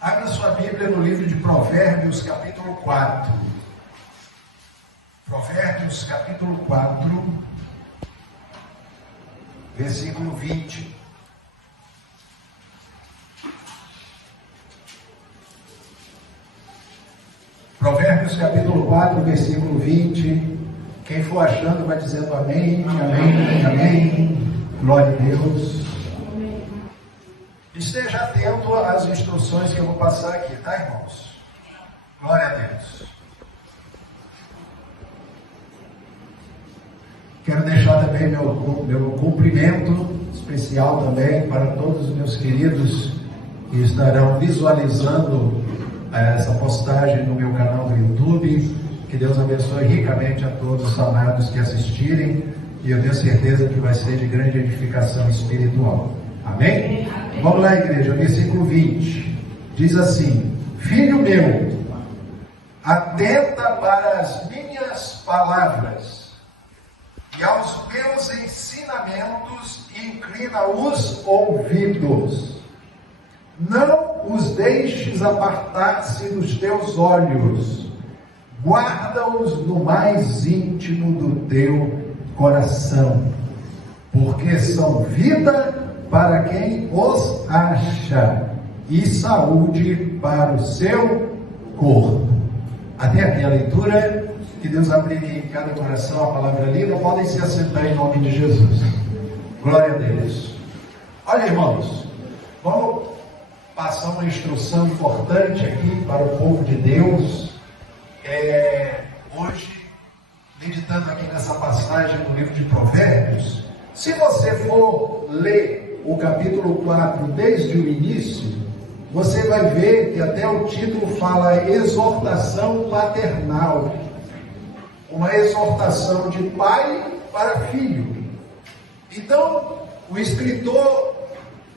Abra sua Bíblia no livro de Provérbios, capítulo 4. Provérbios, capítulo 4, versículo 20. Provérbios, capítulo 4, versículo 20. Quem for achando vai dizendo amém, amém, amém. Glória a Deus. Esteja atento às instruções que eu vou passar aqui, tá, irmãos? Glória a Deus. Quero deixar também meu cumprimento especial também para todos os meus queridos que estarão visualizando essa postagem no meu canal do YouTube. Que Deus abençoe ricamente a todos os amados que assistirem, e eu tenho certeza que vai ser de grande edificação espiritual. Amém? Vamos lá, igreja, versículo 20. Diz assim: Filho meu, atenta para as minhas palavras, e aos meus ensinamentos inclina os ouvidos. Não os deixes apartar-se dos teus olhos, guarda-os no mais íntimo do teu coração, porque são vida para quem os acha e saúde para o seu corpo. Até aqui a leitura. Que Deus aplique em cada coração a palavra lida. Podem se assentar em nome de Jesus. Glória a Deus. Olha, irmãos, vamos passar uma instrução importante aqui para o povo de Deus. Hoje, meditando aqui nessa passagem no livro de Provérbios, se você for ler o capítulo 4 desde o início, você vai ver que até o título fala exortação paternal. Uma exortação de pai para filho. Então, o escritor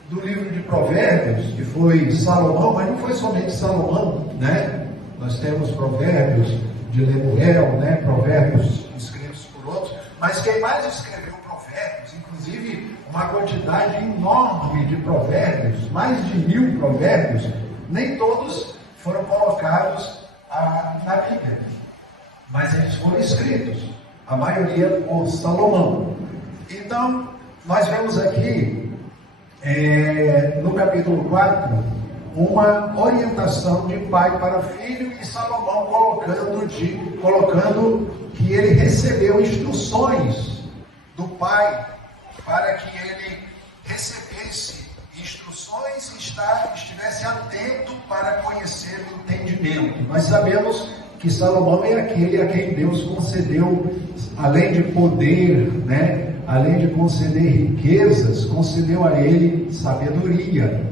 do livro de Provérbios, que foi Salomão, mas não foi somente Salomão, né? Nós temos Provérbios de Lemuel, né? Provérbios escritos por outros, mas quem mais escreveu Provérbios, inclusive uma quantidade enorme de provérbios, mais de 1000 provérbios, nem todos foram colocados na Bíblia, mas eles foram escritos, a maioria por Salomão. Então, nós vemos aqui, no capítulo 4, uma orientação de pai para filho, e Salomão colocando que ele recebeu instruções do pai para que ele recebesse instruções e estivesse atento para conhecer o entendimento. Nós sabemos que Salomão é aquele a quem Deus concedeu, além de poder, né? Além de conceder riquezas, concedeu a ele sabedoria.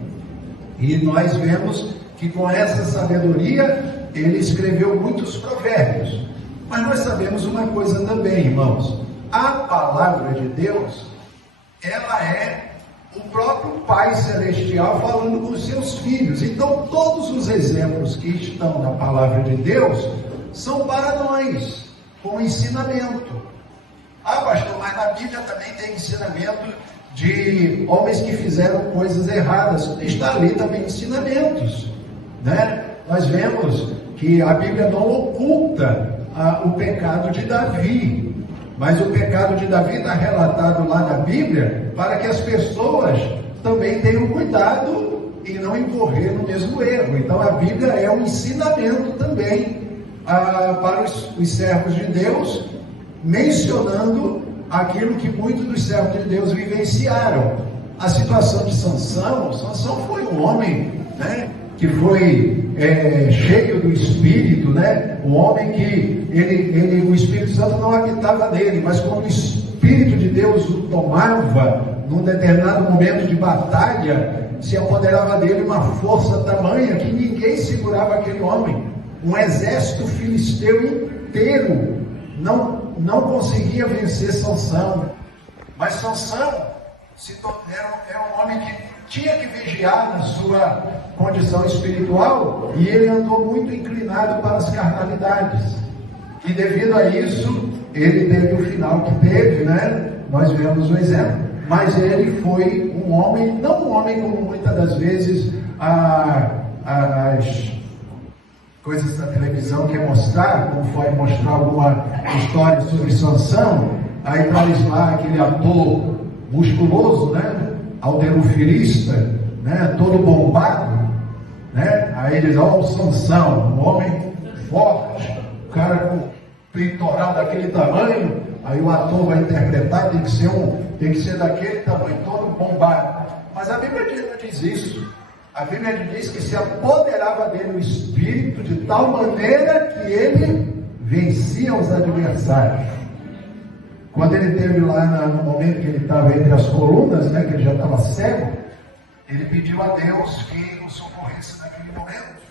E nós vemos que com essa sabedoria ele escreveu muitos provérbios. Mas nós sabemos uma coisa também, irmãos: a palavra de Deus, ela é o próprio Pai Celestial falando com os seus filhos. Então todos os exemplos que estão na palavra de Deus são para nós, com ensinamento. Ah, pastor, mas na Bíblia também tem ensinamento de homens que fizeram coisas erradas. Está ali também ensinamentos, né? Nós vemos que a Bíblia não oculta o pecado de Davi, mas o pecado de Davi está relatado lá na Bíblia para que as pessoas também tenham cuidado e não incorrer no mesmo erro. Então a Bíblia é um ensinamento também para os servos de Deus, mencionando aquilo que muitos dos servos de Deus vivenciaram. A situação de Sansão foi um homem, né, que foi cheio do Espírito, né? Um homem que o Espírito Santo não habitava nele, mas quando o Espírito de Deus o tomava, num determinado momento de batalha, se apoderava dele uma força tamanha que ninguém segurava aquele homem. Um exército filisteu inteiro não conseguia vencer Sansão. Mas Sansão era um homem que tinha que vigiar na sua condição espiritual, e ele andou muito inclinado para as carnalidades. E devido a isso, ele teve o final que teve, né? Nós vemos o exemplo. Mas ele foi um homem, não um homem como muitas das vezes as coisas da televisão quer mostrar, como foi mostrar alguma história sobre Sansão, aí traz lá aquele ator musculoso, né? Halterofilista, né? Todo bombado, né? Aí eles, ó, o Sansão, um homem forte, o cara com peitoral daquele tamanho, aí o ator vai interpretar, tem que ser daquele tamanho, todo bombado. Mas a Bíblia não diz isso. A Bíblia diz que se apoderava dele o Espírito de tal maneira que ele vencia os adversários. Quando ele teve lá no momento que ele estava entre as colunas, né, que ele já estava cego, ele pediu a Deus que o socorresse naquele momento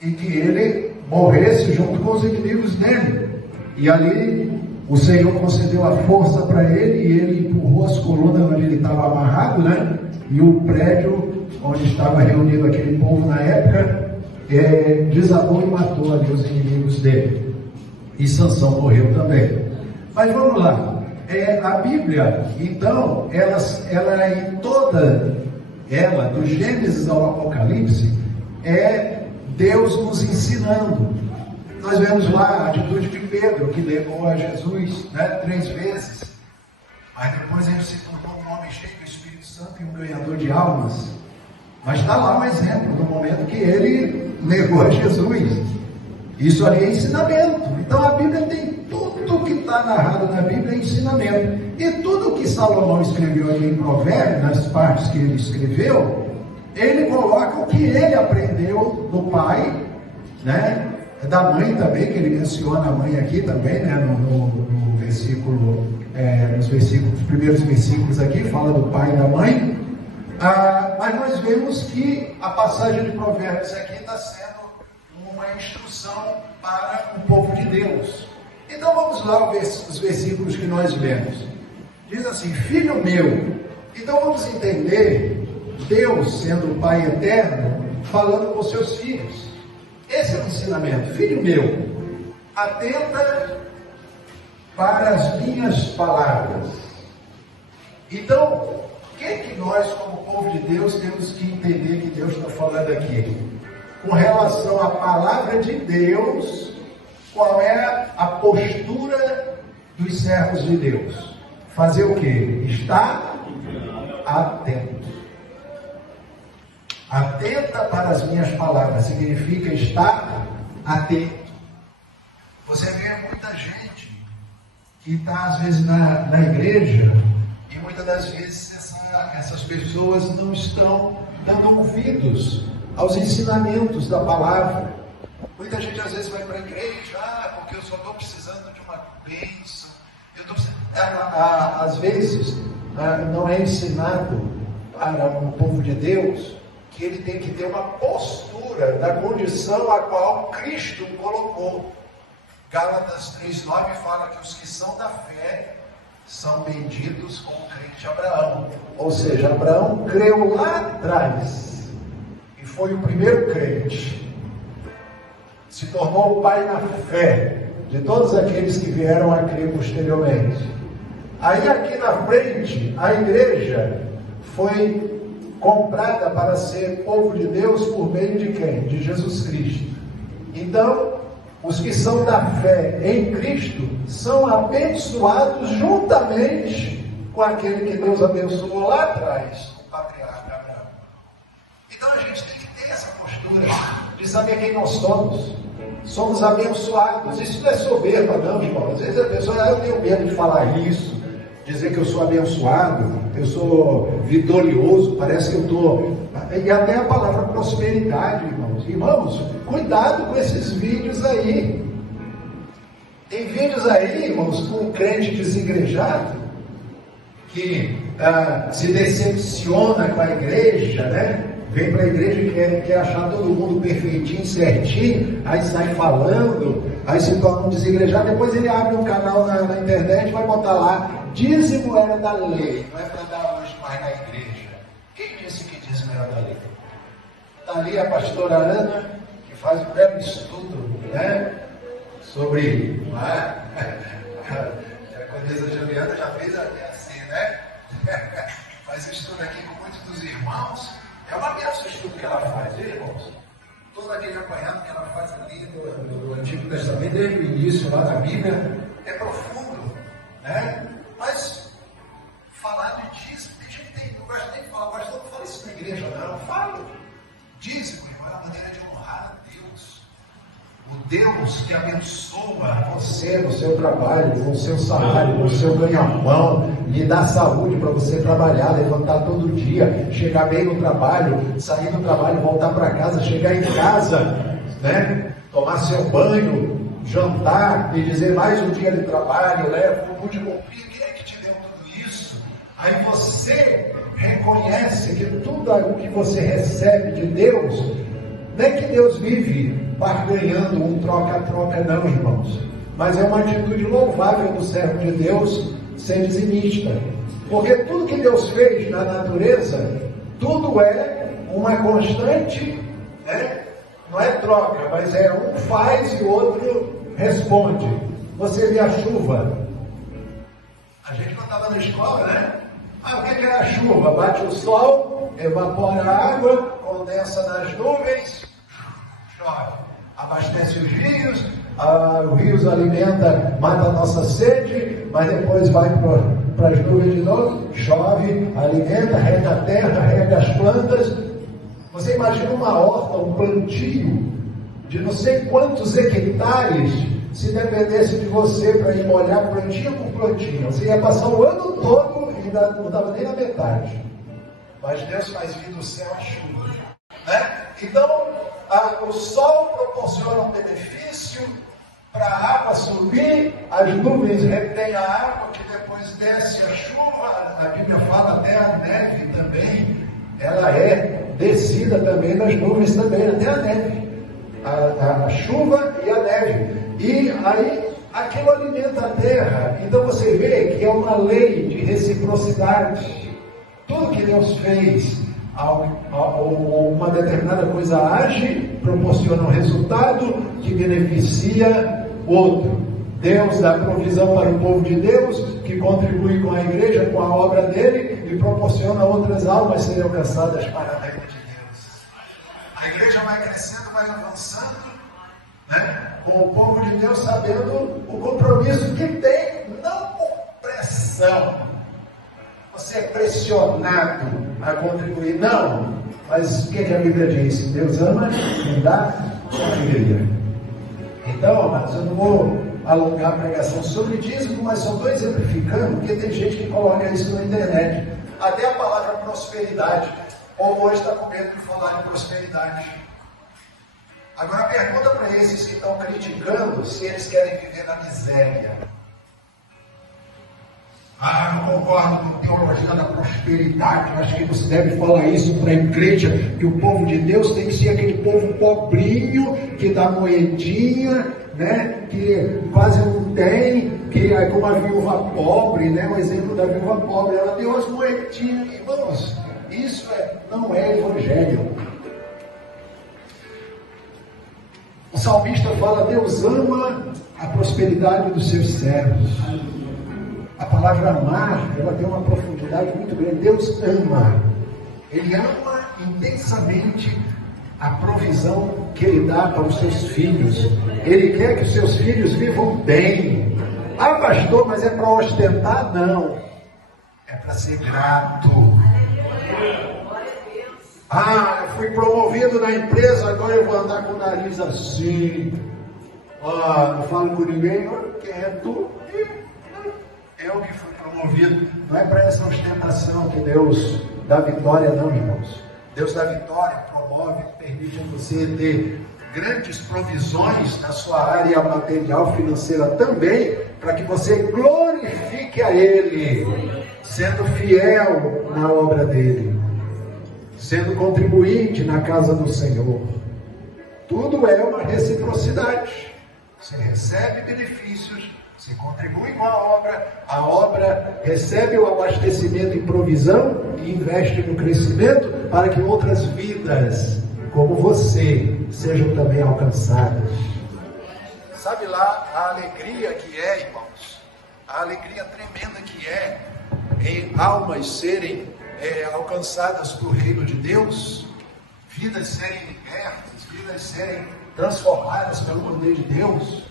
e que ele morresse junto com os inimigos dele. E ali o Senhor concedeu a força para ele e ele empurrou as colunas onde ele estava amarrado, né? E o prédio onde estava reunido aquele povo na época desabou e matou ali os inimigos dele. E Sansão morreu também. Mas vamos lá. A Bíblia, então, ela em toda ela, do Gênesis ao Apocalipse, é Deus nos ensinando. Nós vemos lá a atitude de Pedro, que negou a Jesus, né, 3 vezes. Mas depois ele se tornou um homem cheio do Espírito Santo e um ganhador de almas. Mas está lá um exemplo do momento que ele negou a Jesus. Isso aí é ensinamento. Então a Bíblia tem tudo que está narrado na Bíblia é ensinamento. E tudo que Salomão escreveu ali em Provérbios, nas partes que ele escreveu, ele coloca o que ele aprendeu do pai, né? Da mãe também, que ele menciona a mãe aqui também, né? No versículo, nos primeiros versículos aqui, fala do pai e da mãe. Mas nós vemos que a passagem de Provérbios aqui está sendo uma instrução para o povo de Deus. Então vamos lá os versículos que nós lemos. Diz assim: filho meu. Então vamos entender Deus sendo o Pai eterno falando com seus filhos. Esse é o ensinamento. Filho meu, atenta para as minhas palavras. Então, o que nós, como povo de Deus, temos que entender que Deus está falando aqui? Com relação à palavra de Deus, qual é a postura dos servos de Deus? Fazer o quê? Estar atento. Atenta para as minhas palavras significa estar atento. Você vê muita gente que está às vezes na igreja e muitas das vezes essas pessoas não estão dando ouvidos aos ensinamentos da palavra. Muita gente às vezes vai para a igreja, porque eu só estou precisando de uma bênção. Às vezes não é ensinado para o povo de Deus que ele tem que ter uma postura da condição a qual Cristo colocou. Gálatas 3,9 fala que os que são da fé são benditos com o crente Abraão. Ou seja, Abraão creu lá atrás e foi o primeiro crente. Se tornou o pai na fé de todos aqueles que vieram a crer posteriormente. Aí aqui na frente, a igreja foi comprada para ser povo de Deus por meio de quem? De Jesus Cristo. Então, os que são da fé em Cristo são abençoados juntamente com aquele que Deus abençoou lá atrás, o patriarca Abraão. Então a gente tem que ter essa postura de saber quem nós somos. Somos abençoados. Isso não é soberba não, irmão. Às vezes a pessoa, eu tenho medo de falar isso, dizer que eu sou abençoado, eu sou vitorioso, parece que eu estou... E até a palavra prosperidade, irmãos. Irmãos, cuidado com esses vídeos aí. Tem vídeos aí, irmãos, com um crente desigrejado, que se decepciona com a igreja, né? Vem para a igreja e quer achar todo mundo perfeitinho, certinho, aí sai falando, aí se torna um desigrejado, depois ele abre um canal na internet e vai botar lá, dízimo era da lei, não é para dar hoje mais na igreja. Quem disse que dízimo era da lei? Está ali a pastora Ana, que faz um breve estudo, né, sobre, a Condessa Juliana já fez assim, né, faz estudo aqui com muitos dos irmãos. É uma benção o estudo que ela faz, viu, irmãos? todo aquele apanhado que ela faz ali no Antigo Testamento, desde o início lá da Bíblia, é profundo, né? Mas falar de dízimo, tem gente que não gosta nem de falar, mas não fala isso na igreja, não. Fala. Dízimo, irmão, é uma maneira de honrar a Deus. O Deus que abençoa você no seu trabalho, no seu salário, no seu ganha-pão, lhe dá saúde para você trabalhar, levantar todo dia, chegar bem no trabalho, sair do trabalho, voltar para casa, chegar em casa, né? Tomar seu banho, jantar e dizer mais um dia de trabalho, né? Pude cumprir. Quem é que te deu tudo isso? Aí você reconhece que tudo o que você recebe de Deus, não é que Deus vive barganhando um troca-troca, não, irmãos. Mas é uma atitude louvável do servo de Deus ser dizimista. Porque tudo que Deus fez na natureza, tudo é uma constante, né? Não é troca, mas é um faz e o outro responde. Você vê a chuva. A gente quando estava na escola, né? O que é a chuva? Bate o sol, evapora a água, condensa nas nuvens, chove. Abastece os rios, os rios alimenta, mata a nossa sede, mas depois vai para as nuvens de novo, chove, alimenta, rega a terra, rega as plantas. Você imagina uma horta, um plantio de não sei quantos hectares, se dependesse de você para ir molhar plantinha por plantinha. Você ia passar o ano todo e ainda não estava nem na metade. Mas Deus faz vir do céu a chuva, né? Então, o sol proporciona um benefício para a água subir, as nuvens retêm a água que depois desce a chuva. A Bíblia fala até a neve também, ela é descida também das nuvens também, até a neve. A chuva e a neve. E aí aquilo alimenta a terra. Então você vê que é uma lei de reciprocidade. Tudo que Deus fez, uma determinada coisa age, proporciona um resultado que beneficia o outro. Deus dá provisão para o povo de Deus, que contribui com a igreja, com a obra dele, e proporciona outras almas serem alcançadas para a regra de Deus. A igreja vai crescendo, vai avançando, né? Com o povo de Deus sabendo o compromisso que tem, não por pressão. Você é pressionado a contribuir, não. Mas o que a Bíblia diz? Deus ama quem dá alegria. Então, amados, eu não vou alongar a pregação sobre dízimo, mas só estou exemplificando, porque tem gente que coloca isso na internet. Até a palavra prosperidade. O povo hoje está com medo de falar em prosperidade. Agora pergunta para esses que estão criticando se eles querem viver na miséria. Eu concordo com a teologia da prosperidade. Acho que você deve falar isso para a igreja, que o povo de Deus tem que ser aquele povo pobrinho, que dá moedinha, né? Que quase não tem, que é como a viúva pobre, né? O exemplo da viúva pobre, ela deu as moedinhas. Irmãos, isso não é evangelho. O salmista fala: Deus ama a prosperidade dos seus servos. A palavra amar, ela tem uma profundidade muito grande. Deus ama. Ele ama intensamente a provisão que Ele dá para os seus filhos. Ele quer que os seus filhos vivam bem. Pastor, mas é para ostentar? Não. É para ser grato. Eu fui promovido na empresa, agora eu vou andar com o nariz assim. Não falo com ninguém, quieto. Eu que fui promovido. Não é para essa ostentação que Deus dá vitória, não, irmãos. Deus dá vitória, promove, permite a você ter grandes provisões na sua área material, financeira também, para que você glorifique a Ele, sendo fiel na obra dEle, sendo contribuinte na casa do Senhor. Tudo é uma reciprocidade. Você recebe benefícios, você contribui com a obra recebe o abastecimento e provisão e investe no crescimento para que outras vidas, como você, sejam também alcançadas. Sabe lá a alegria que é, irmãos, a alegria tremenda que é em almas serem alcançadas para o reino de Deus, vidas serem libertas, vidas serem transformadas pelo poder de Deus,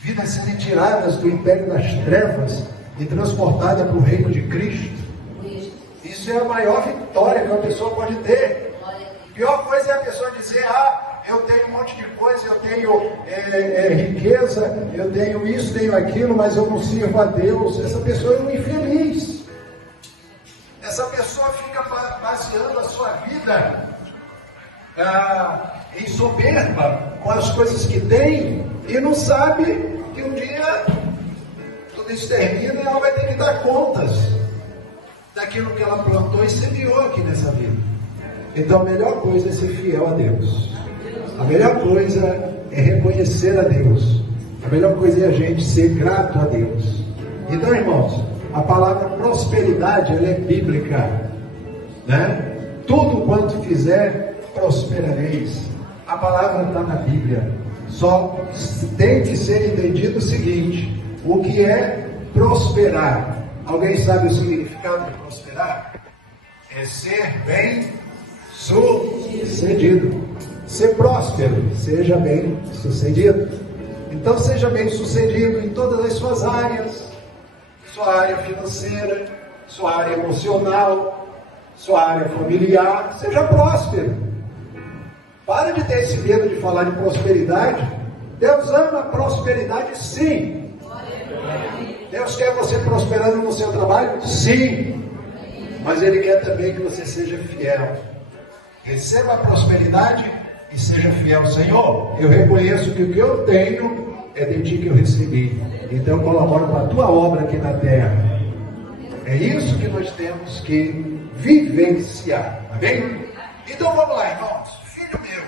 vidas serem tiradas do império das trevas e transportadas para o reino de Cristo. Isso é a maior vitória que uma pessoa pode ter. A pior coisa é a pessoa dizer: eu tenho um monte de coisa, eu tenho riqueza, eu tenho isso, tenho aquilo, mas eu não sirvo a Deus. Essa pessoa é um infeliz. Essa pessoa fica baseando a sua vida em soberba com as coisas que tem e não sabe que um dia tudo isso termina e ela vai ter que dar contas daquilo que ela plantou e semeou aqui nessa vida. Então a melhor coisa é ser fiel a Deus. A melhor coisa é reconhecer a Deus. A melhor coisa é a gente ser grato a Deus. Então, irmãos, a palavra prosperidade, ela é bíblica, né? Tudo quanto fizer, prosperareis. A palavra está na Bíblia. Só tem que ser entendido o seguinte: o que é prosperar? Alguém sabe o significado de prosperar? É ser bem sucedido. Ser próspero, seja bem sucedido. Então seja bem sucedido em todas as suas áreas. Sua área financeira, sua área emocional, sua área familiar. Seja próspero. Para de ter esse medo de falar de prosperidade. Deus ama a prosperidade, sim. Deus quer você prosperando no seu trabalho, sim. Mas Ele quer também que você seja fiel. Receba a prosperidade e seja fiel. Senhor, eu reconheço que o que eu tenho é de Ti que eu recebi. Então eu colaboro com a Tua obra aqui na terra. É isso que nós temos que vivenciar. Amém? Então vamos lá, irmãos. Filho meu,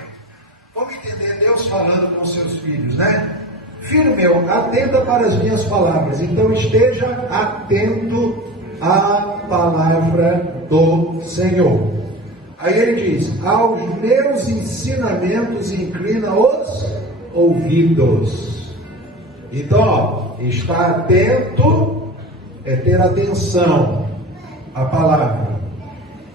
vamos entender Deus falando com seus filhos, né? Filho meu, atenta para as minhas palavras. Então esteja atento à palavra do Senhor. Aí ele diz: aos meus ensinamentos inclina os ouvidos. Então, estar atento é ter atenção à palavra.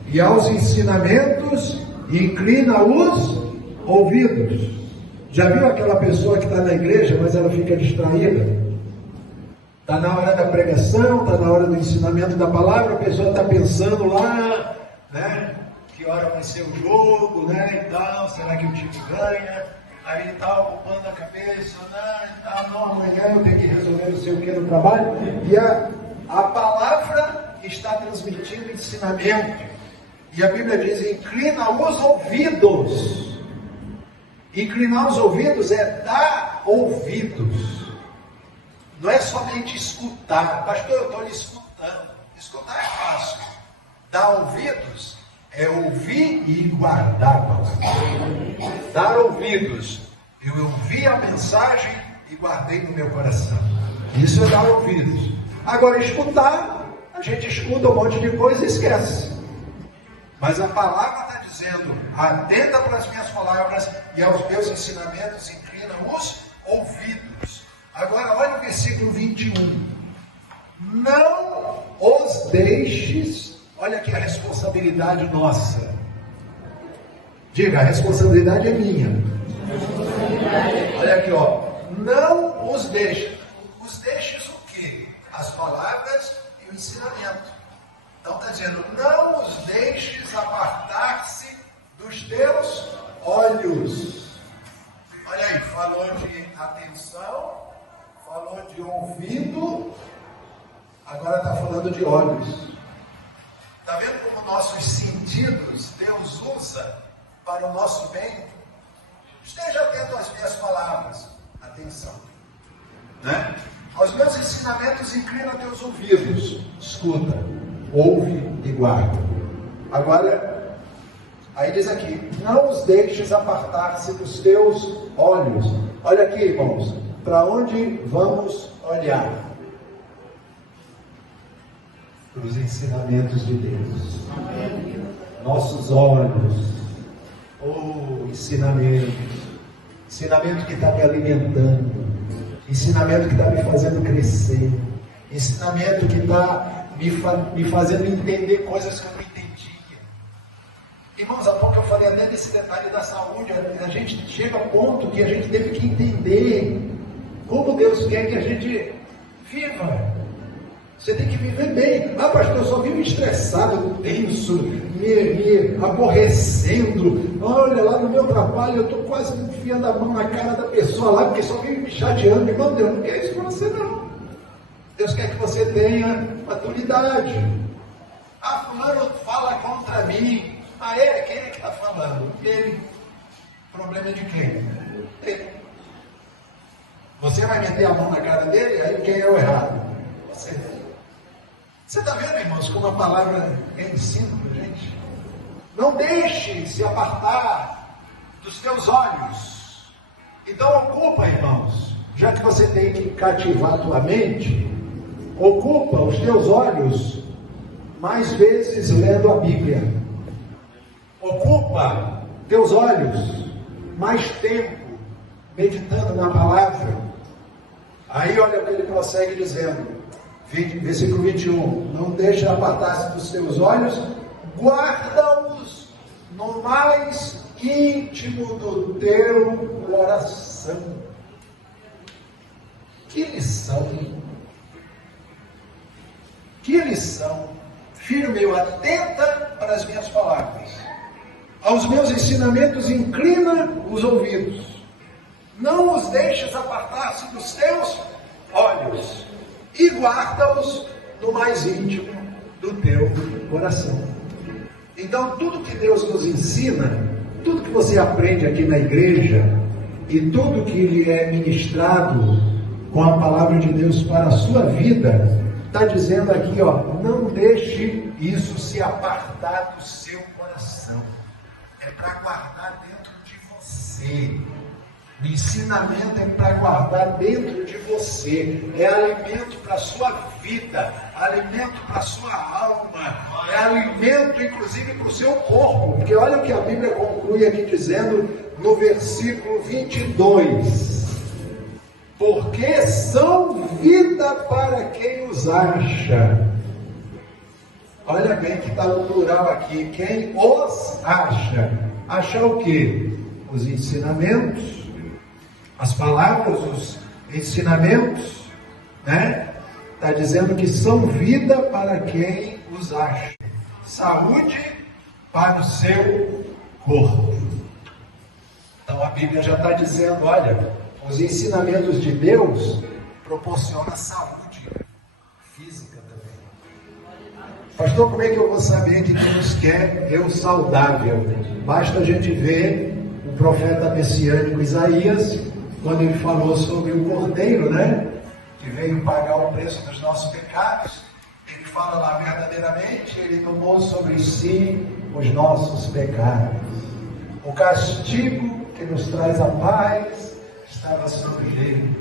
E aos ensinamentos inclina os ouvidos. Já viu aquela pessoa que está na igreja, mas ela fica distraída? Está na hora da pregação, está na hora do ensinamento da palavra, a pessoa está pensando lá, né? Que hora vai ser o jogo, né? E tal, será que o time ganha? Aí está ocupando a cabeça, né? Não, amanhã eu tenho que resolver não sei o que no trabalho. E a palavra está transmitindo ensinamento. E a Bíblia diz: inclina os ouvidos. Inclinar os ouvidos é dar ouvidos. Não é somente escutar. Pastor, eu estou lhe escutando. Escutar é fácil. Dar ouvidos é ouvir e guardar a palavra. Dar ouvidos. Eu ouvi a mensagem e guardei no meu coração. Isso é dar ouvidos. Agora, escutar, a gente escuta um monte de coisa e esquece. Mas a palavra está dizendo: atenta para as minhas palavras e aos meus ensinamentos inclina os ouvidos. Agora, olha o versículo 21. Não os deixes. Olha aqui a responsabilidade nossa. Diga, a responsabilidade é minha. Olha aqui, ó. Não os deixes. Os deixes o quê? As palavras e o ensinamento. Então está dizendo: não os deixes apartar-se dos teus olhos. Olha aí, falou de atenção, falou de ouvido, agora está falando de olhos. Está vendo como nossos sentidos Deus usa para o nosso bem? Esteja atento às minhas palavras. Atenção. Né? Aos meus ensinamentos inclina teus ouvidos. Escuta, ouve e guarda. Agora, aí diz aqui: não os deixes apartar-se dos teus olhos. Olha aqui, irmãos. Para onde vamos olhar? Para os ensinamentos de Deus. Amém. Nossos olhos. Ensinamento. Ensinamento que está me alimentando. Ensinamento que está me fazendo crescer. Ensinamento que está me fazendo entender coisas que eu não entendia. Irmãos, há pouco eu falei falei até desse detalhe da saúde, a gente chega ao ponto que a gente teve que entender como Deus quer que a gente viva. Você tem que viver bem. Ah, pastor, eu só vivo estressado, tenso, me aborrecendo. Olha, lá no meu trabalho eu estou quase enfiando a mão na cara da pessoa lá, porque só vive me chateando. Irmão, Deus não quer isso para você, não. Deus quer que você tenha maturidade. Ah, fulano fala contra mim. Ah, é? Quem é que está falando? Ele. Problema de quem? Ele. Você vai meter a mão na cara dele, aí quem é o errado? Você. Você está vendo, irmãos, como a palavra é ensino para a gente? Não deixe se apartar dos teus olhos. Então ocupa, irmãos, já que você tem que cativar a tua mente, ocupa os teus olhos mais vezes lendo a Bíblia. Ocupa teus olhos mais tempo meditando na palavra. Aí olha o que ele prossegue dizendo, versículo 21, não deixe apartar-se dos teus olhos, guarda-os no mais íntimo do teu coração. Que lição! Que lição! Filho meu, atenta para as minhas palavras. Aos meus ensinamentos inclina os ouvidos. Não os deixes apartar-se dos teus olhos. E guarda-os no mais íntimo do teu coração. Então, tudo que Deus nos ensina, tudo que você aprende aqui na igreja, e tudo que lhe é ministrado com a palavra de Deus para a sua vida, está dizendo aqui, ó, não deixe isso se apartar do seu coração. É para guardar dentro de você. O ensinamento é para guardar dentro de você. É alimento para a sua vida, alimento para a sua alma, é alimento inclusive para o seu corpo. Porque olha o que a Bíblia conclui aqui dizendo no versículo 22. Porque são vida para quem os acha. Olha bem que está no plural aqui. Quem os acha. Achar o quê? Os ensinamentos, as palavras, os ensinamentos, né? Está dizendo que são vida para quem os acha. Saúde para o seu corpo. Então a Bíblia já está dizendo, olha, os ensinamentos de Deus proporcionam saúde física também. Pastor, como é que eu vou saber que Deus quer eu saudável? Basta a gente ver o profeta messiânico Isaías, quando ele falou sobre o Cordeiro, né? Que veio pagar o preço dos nossos pecados. Ele fala lá, verdadeiramente, ele tomou sobre si os nossos pecados. O castigo que nos traz a paz estava sobre ele.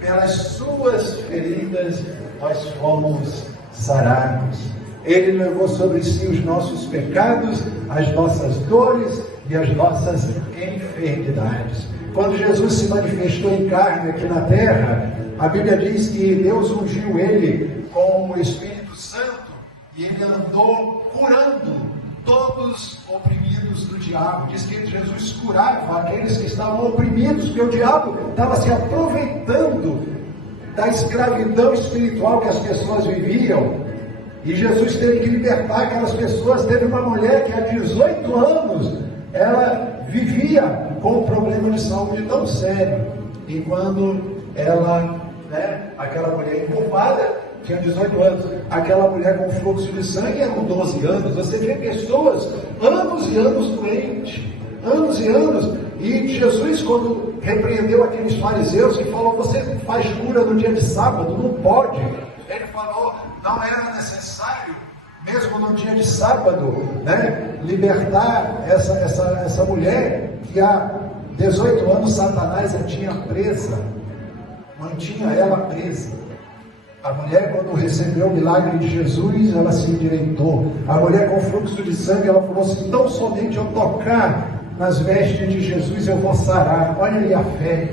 Pelas suas feridas nós fomos sarados. Ele levou sobre si os nossos pecados, as nossas dores e as nossas enfermidades. Quando Jesus se manifestou em carne aqui na terra, a Bíblia diz que Deus ungiu ele com o Espírito Santo e ele andou curando todos oprimidos do diabo. Diz que Jesus curava aqueles que estavam oprimidos, porque o diabo estava se aproveitando da escravidão espiritual que as pessoas viviam. E Jesus teve que libertar aquelas pessoas. Teve uma mulher que há 18 anos ela vivia com um problema de saúde tão sério. E quando ela, aquela mulher encurvada, tinha 18 anos, aquela mulher com fluxo de sangue eram 12 anos. Você vê pessoas anos e anos doentes, anos e anos. E Jesus, quando repreendeu aqueles fariseus que falou, você faz cura no dia de sábado, não pode. Ele falou, não era necessário, mesmo no dia de sábado, libertar essa mulher que há 18 anos Satanás a tinha presa, mantinha ela presa. A mulher, quando recebeu o milagre de Jesus, ela se endireitou. A mulher com fluxo de sangue, ela falou assim, tão somente eu tocar nas vestes de Jesus eu vou sarar. Olha aí a fé.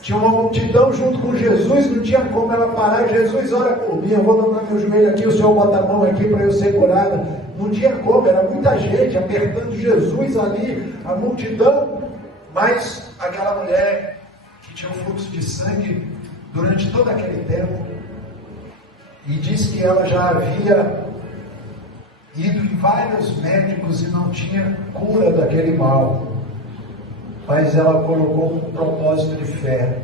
Tinha uma multidão junto com Jesus, não tinha como ela parar. Jesus, ora por mim, eu vou dobrar meu joelho aqui, o Senhor bota a mão aqui para eu ser curada. não tinha como, era muita gente apertando Jesus ali, a multidão, mas aquela mulher que tinha um fluxo de sangue durante todo aquele tempo, e diz que ela já havia ido em vários médicos e não tinha cura daquele mal, mas ela colocou um propósito de fé.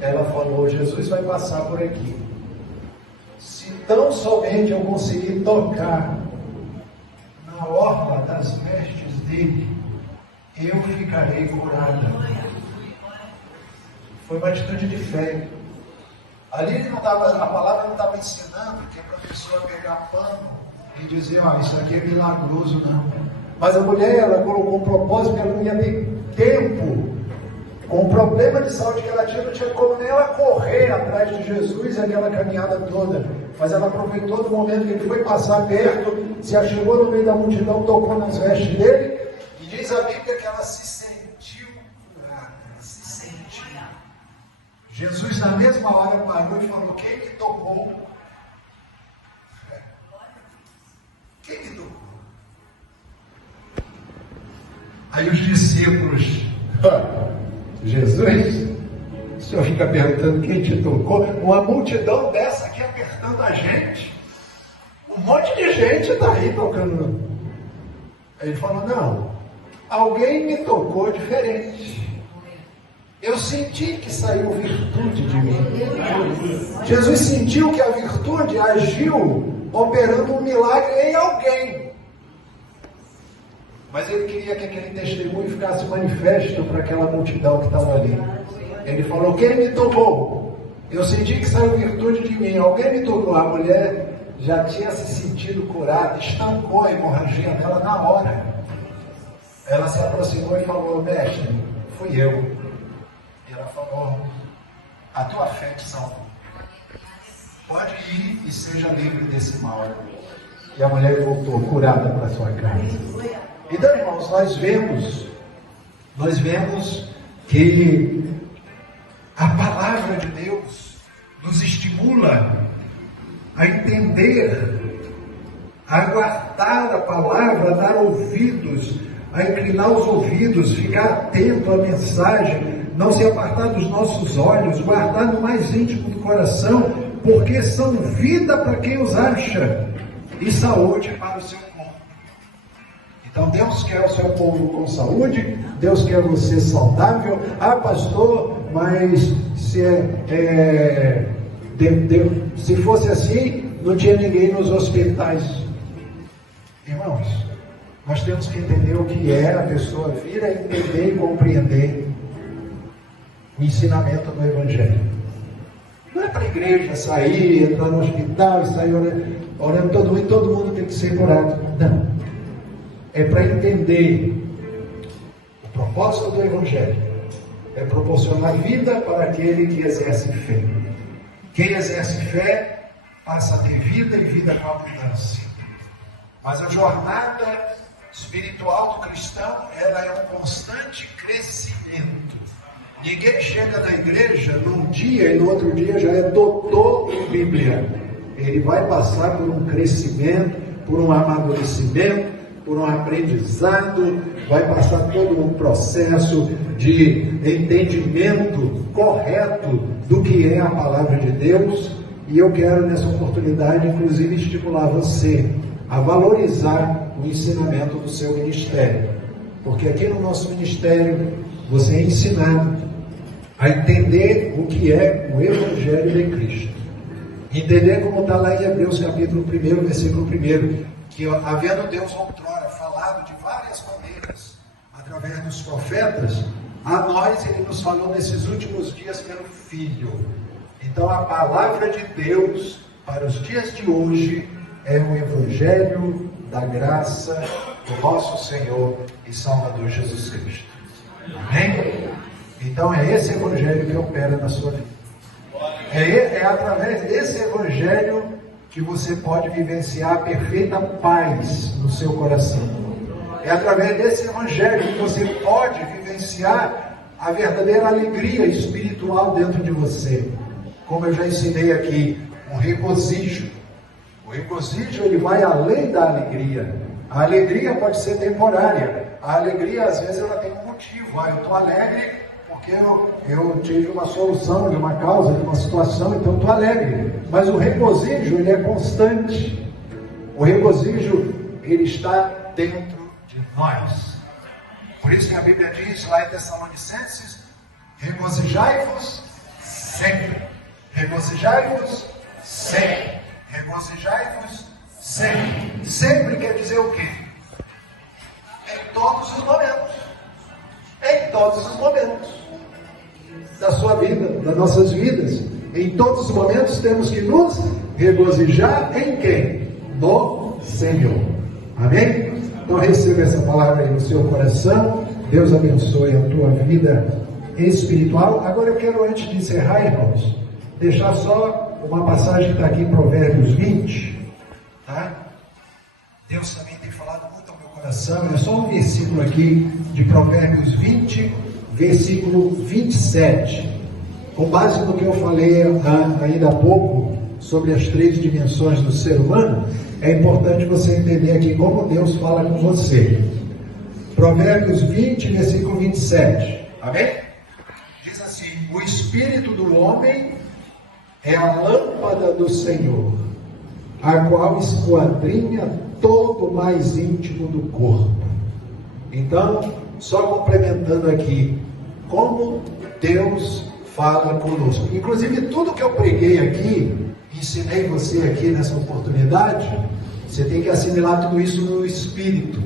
Ela falou: Jesus vai passar por aqui, se tão somente eu conseguir tocar na orla das vestes dele, eu ficarei curada. Foi uma atitude de fé. Ali ele não tava, a palavra não estava ensinando que é para a pessoa pegar pano e dizer: isso aqui é milagroso, não. Mas a mulher, ela colocou um propósito que ela não ia ter tempo. Com o problema de saúde que ela tinha, não tinha como nem ela correr atrás de Jesus aquela caminhada toda. Mas ela aproveitou do momento que ele foi passar perto, se achegou no meio da multidão, tocou nas vestes dele, e diz a Bíblia que ela se sentiu curada. Se sentiu. Jesus na mesma hora parou e falou: quem me tocou? Quem me tocou? Aí os discípulos: Jesus, o senhor fica perguntando quem te tocou? Uma multidão dessa aqui apertando a gente, um monte de gente está aí tocando. Aí ele falou: não, alguém me tocou diferente. Eu senti que saiu virtude de mim. Jesus sentiu que a virtude agiu operando um milagre em alguém. Mas ele queria que aquele testemunho ficasse manifesto para aquela multidão que estava ali. Ele falou: quem me tocou? Eu senti que saiu virtude de mim. Alguém me tocou. A mulher já tinha se sentido curada, estancou a hemorragia dela na hora. Ela se aproximou e falou: mestre, fui eu. E ela falou: a tua fé te salvou. Pode ir e seja livre desse mal. E a mulher voltou curada para sua casa. Então, irmãos, nós vemos que a palavra de Deus nos estimula a entender, a guardar a palavra, a dar ouvidos, a inclinar os ouvidos, ficar atento à mensagem, não se apartar dos nossos olhos, guardar no mais íntimo do coração, porque são vida para quem os acha e saúde para o seu corpo. Então Deus quer o seu povo com saúde, Deus quer você saudável. Ah, pastor, mas se fosse assim, não tinha ninguém nos hospitais. Irmãos, nós temos que entender o que é a pessoa vir a entender e compreender o ensinamento do Evangelho. Não é para a igreja sair, entrar no hospital e sair orando todo mundo tem que ser curado. Não. É para entender o propósito do Evangelho. É proporcionar vida para aquele que exerce fé. Quem exerce fé passa a ter vida e vida com abundância. Mas a jornada espiritual do cristão, ela é um constante crescimento. Ninguém chega na igreja num dia e no outro dia já é doutor em Bíblia. Ele vai passar por um crescimento, por um amadurecimento, por um aprendizado, vai passar todo um processo de entendimento correto do que é a palavra de Deus. E eu quero nessa oportunidade, inclusive, estimular você a valorizar o ensinamento do seu ministério. Porque aqui no nosso ministério, você é ensinado a entender o que é o Evangelho de Cristo. Entender como está lá em Hebreus capítulo 1, versículo 1, que havendo Deus outrora falado de várias maneiras, através dos profetas, a nós Ele nos falou nesses últimos dias pelo Filho. Então a palavra de Deus para os dias de hoje é o Evangelho da graça do nosso Senhor e Salvador Jesus Cristo. Amém? Então é esse Evangelho que opera na sua vida. É através desse Evangelho que você pode vivenciar a perfeita paz no seu coração. É através desse Evangelho que você pode vivenciar a verdadeira alegria espiritual dentro de você. Como eu já ensinei aqui, um regozijo. O regozijo, ele vai além da alegria. A alegria pode ser temporária. A alegria, às vezes, ela tem um motivo. Eu estou alegre porque eu tive uma solução de uma causa, de uma situação, então eu estou alegre. Mas o regozijo, ele é constante. O regozijo, ele está dentro de nós. Por isso que a Bíblia diz lá em Tessalonicenses: regozijai-vos sempre. Regozijai-vos sempre. Regozijai-vos sempre. Sempre quer dizer o quê? Em todos os momentos. Em todos os momentos da sua vida, das nossas vidas. Em todos os momentos temos que nos regozijar em quem? No Senhor. Amém? Então receba essa palavra aí no seu coração. Deus abençoe a tua vida espiritual. Agora eu quero, antes de encerrar, irmãos, deixar só uma passagem que está aqui em Provérbios 20. Tá? Deus também tem falado muito ao meu coração. É só um versículo aqui de Provérbios 20, versículo 27. Com base no que eu falei ainda há pouco sobre as 3 dimensões do ser humano, é importante você entender aqui como Deus fala com você. Provérbios 20, versículo 27. Amém? Diz assim: o espírito do homem é a lâmpada do Senhor, a qual esquadrinha todo o mais íntimo do corpo. Então, só complementando aqui, como Deus fala conosco. Inclusive, tudo que eu preguei aqui, ensinei você aqui nessa oportunidade, você tem que assimilar tudo isso no espírito,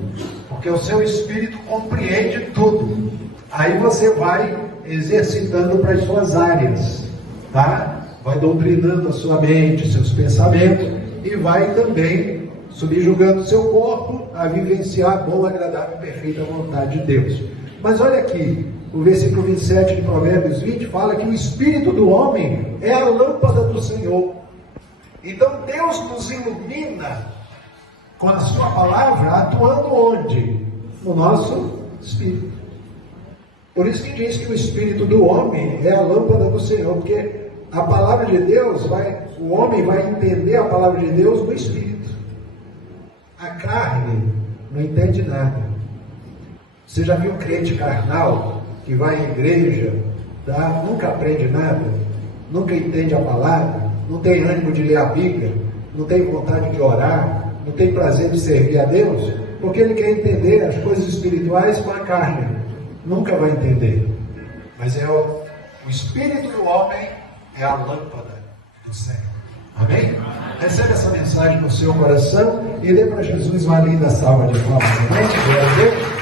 porque o seu espírito compreende tudo. Aí você vai exercitando para as suas áreas, tá? Vai doutrinando a sua mente, seus pensamentos, e vai também subjugando o seu corpo a vivenciar a boa, agradável e perfeita vontade de Deus. Mas olha aqui, o versículo 27 de Provérbios 20 fala que o espírito do homem é a lâmpada do Senhor. Então Deus nos ilumina com a sua palavra, atuando onde? No nosso espírito. Por isso que diz que o espírito do homem é a lâmpada do Senhor, porque a palavra de Deus o homem vai entender a palavra de Deus no espírito. A carne não entende nada. Você já viu um crente carnal que vai à igreja, tá? Nunca aprende nada, nunca entende a palavra, não tem ânimo de ler a Bíblia, não tem vontade de orar, não tem prazer de servir a Deus, porque ele quer entender as coisas espirituais com a carne. Nunca vai entender. Mas o espírito do homem é a lâmpada do Senhor. Amém? Recebe essa mensagem no seu coração e dê para Jesus uma linda salva de palmas. Amém? Glória a Deus.